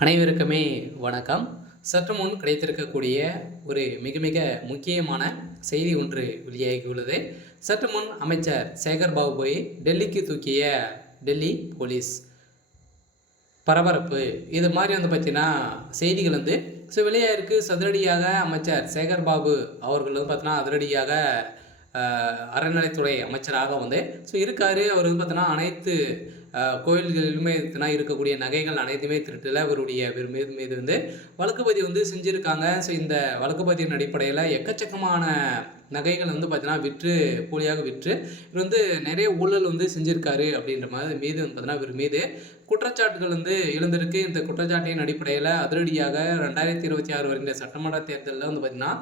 அனைவருக்குமே வணக்கம். சற்று முன் கிடைத்திருக்கக்கூடிய ஒரு மிக மிக முக்கியமான செய்தி ஒன்று வெளியாகியுள்ளது. சற்று முன் அமைச்சர் சேகர் பாபுவை டெல்லிக்கு தூக்கிய டெல்லி போலீஸ் பரபரப்பு இது மாதிரி வந்து பார்த்தீங்கன்னா செய்திகள் வந்து ஸோ வெளியாயிருக்கு சதுரடியாக அமைச்சர் சேகர் பாபு அவர்கள் வந்து பார்த்தீங்கன்னா அதிரடியாக அறநிலைத்துறை அமைச்சராக வந்து ஸோ இருக்காரு. அவர் வந்து பார்த்தீங்கன்னா அனைத்து கோயில்களிலுமே பார்த்தீங்கன்னா இருக்கக்கூடிய நகைகள் அனைத்துமே திருட்டில் அவருடைய மீது மீது வந்து வழக்குப்பதிவு வந்து செஞ்சுருக்காங்க. ஸோ இந்த வழக்குப்பதிவின் அடிப்படையில் எக்கச்சக்கமான நகைகள் வந்து பார்த்தீங்கன்னா விற்று போலியாக விற்று இவர் வந்து நிறைய ஊழல் வந்து செஞ்சுருக்காரு அப்படின்ற மாதிரி மீது வந்து பார்த்தீங்கன்னா இவர் மீது குற்றச்சாட்டுகள் வந்து எழுந்திருக்கு. இந்த குற்றச்சாட்டின் அடிப்படையில் அதிரடியாக ரெண்டாயிரத்தி இருபத்தி ஆறு வருகிற சட்டமன்ற தேர்தலில் வந்து பார்த்திங்கன்னா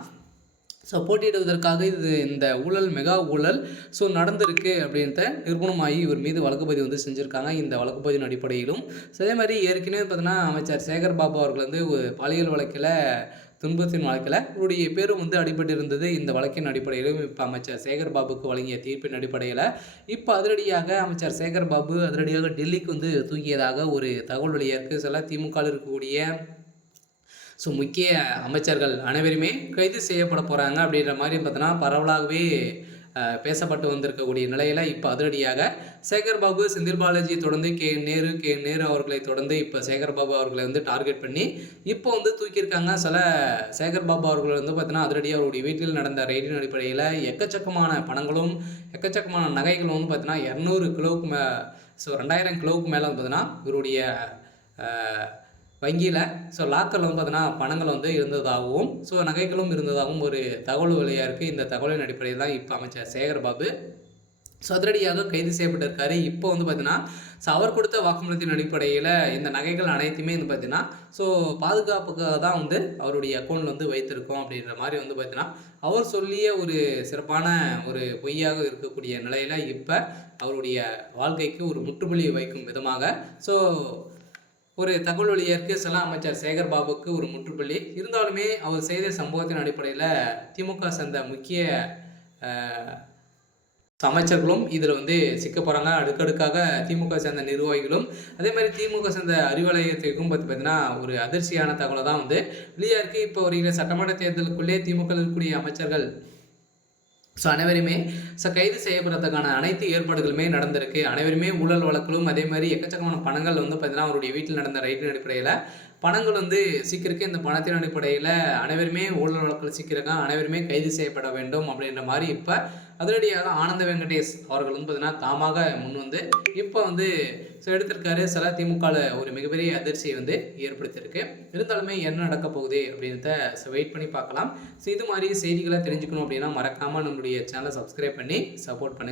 ஸோ போட்டியிடுவதற்காக இது இந்த ஊழல் மெகா ஊழல் ஸோ நடந்திருக்கு அப்படின்ற நிரூபணமாகி இவர் மீது வழக்குப்பதிவு வந்து செஞ்சுருக்காங்க இந்த வழக்குப்பதிவின் அடிப்படையிலும். ஸோ அதே மாதிரி ஏற்கனவே பார்த்தீங்கன்னா அமைச்சர் சேகர் பாபு அவர்கள் வந்து பாலியல் வழக்கில் துன்பத்தின் வழக்கில் இவருடைய பேரும் வந்து அடிபட்டு இருந்தது இந்த வழக்கின் அடிப்படையிலும். இப்போ அமைச்சர் சேகர் பாபுக்கு வழங்கிய தீர்ப்பின் அடிப்படையில் இப்போ அதிரடியாக அமைச்சர் சேகர் பாபு அதிரடியாக டெல்லிக்கு வந்து தூக்கியதாக ஒரு தகவல் வெளியாக சில திமுகவில் இருக்கக்கூடிய ஸோ முக்கிய அமைச்சர்கள் அனைவருமே கைது செய்யப்பட போகிறாங்க அப்படின்ற மாதிரி பார்த்தோன்னா பரவலாகவே பேசப்பட்டு வந்திருக்கக்கூடிய நிலையில் இப்போ அதிரடியாக சேகர் பாபு செந்தில் பாலாஜி தொடர்ந்து கே நேரு கே நேரு அவர்களை தொடர்ந்து இப்போ சேகர் பாபு அவர்களை வந்து டார்கெட் பண்ணி இப்போ வந்து தூக்கியிருக்காங்க. சில சேகர் பாபு அவர்கள் வந்து பார்த்தீங்கன்னா அதிரடியாக அவருடைய வீட்டில் நடந்த ரெய்டின் அடிப்படையில் எக்கச்சக்கமான பணங்களும் எக்கச்சக்கமான நகைகளும் வந்து பார்த்தீங்கன்னா இரநூறு கிலோவுக்கு மே ஸோ ரெண்டாயிரம் கிலோவுக்கு மேலே வந்து பார்த்தீங்கன்னா இவருடைய வங்கியில். ஸோ லாக்கரில் வந்து பார்த்தீங்கன்னா பணங்கள் வந்து இருந்ததாகவும் ஸோ நகைகளும் இருந்ததாகவும் ஒரு தகவல் வழியாக இருக்குது இந்த தகவலின் அடிப்படையில் தான் இப்போ அமைச்சர் சேகர் பாபு ஸோ அதிரடியாக கைது செய்யப்பட்டிருக்காரு. இப்போ வந்து பார்த்தீங்கன்னா ஸோ அவர் கொடுத்த வாக்குமூலத்தின் அடிப்படையில் இந்த நகைகள் அனைத்துமே வந்து பார்த்தீங்கன்னா ஸோ பாதுகாப்புக்காக தான் வந்து அவருடைய அக்கௌண்ட்டில் வந்து வைத்திருக்கோம் அப்படின்ற மாதிரி வந்து பார்த்தீங்கன்னா அவர் சொல்லிய ஒரு சிறப்பான ஒரு பொய்யாக இருக்கக்கூடிய நிலையில் இப்போ அவருடைய வாழ்க்கைக்கு ஒரு முற்றுப்புள்ளி வைக்கும் விதமாக ஸோ ஒரு தகவல் வெளியிற்கு சில அமைச்சர் சேகர் பாபுக்கு ஒரு முற்றுப்புள்ளி. இருந்தாலுமே அவர் செய்த சம்பவத்தின் அடிப்படையில் திமுக சேர்ந்த முக்கிய அமைச்சர்களும் இதில் வந்து சிக்க போகிறாங்க அடுக்கடுக்காக திமுக சேர்ந்த நிர்வாகிகளும் அதே மாதிரி திமுக சேர்ந்த அறிவாலயத்திற்கும் பார்த்து பார்த்தீங்கன்னா ஒரு அதிர்ச்சியான தகவலை தான் வந்து வெளியாக இருக்குது இப்போ வருகிற சட்டமன்ற தேர்தலுக்குள்ளே திமுக இருக்கக்கூடிய அமைச்சர்கள் ஸோ அனைவருமே ஸோ கைது செய்யப்படுறதுக்கான அனைத்து ஏற்பாடுகளுமே நடந்திருக்கு. அனைவருமே ஊழல் வழக்கிலும் அதே மாதிரி எக்கச்சக்கமான பணங்கள் வந்து பார்த்தீங்கன்னா அவருடைய வீட்டில் நடந்த ரைட்டின் அடிப்படையில் பணங்கள் வந்து சீக்கிரக்கு இந்த பணத்தின் அடிப்படையில் அனைவருமே ஊழல் வழக்கில் சீக்கிரக்கா அனைவருமே கைது செய்யப்பட வேண்டும் அப்படின்ற மாதிரி இப்போ அதிரடியாக ஆனந்த வெங்கடேஷ் அவர்கள் வந்து பார்த்தீங்கன்னா தாமாக முன் வந்து இப்போ வந்து ஸோ எடுத்திருக்காரு. சில திமுகவில் ஒரு மிகப்பெரிய அதிர்ச்சியை வந்து ஏற்படுத்தியிருக்கு. இருந்தாலுமே என்ன நடக்க போகுது அப்படின்றத ஸோ வெயிட் பண்ணி பார்க்கலாம். ஸோ இது மாதிரி செய்திகளை தெரிஞ்சுக்கணும் அப்படின்னா மறக்காமல் நம்மளுடைய சேனலை சப்ஸ்கிரைப் பண்ணி சப்போர்ட் பண்ணுங்கள்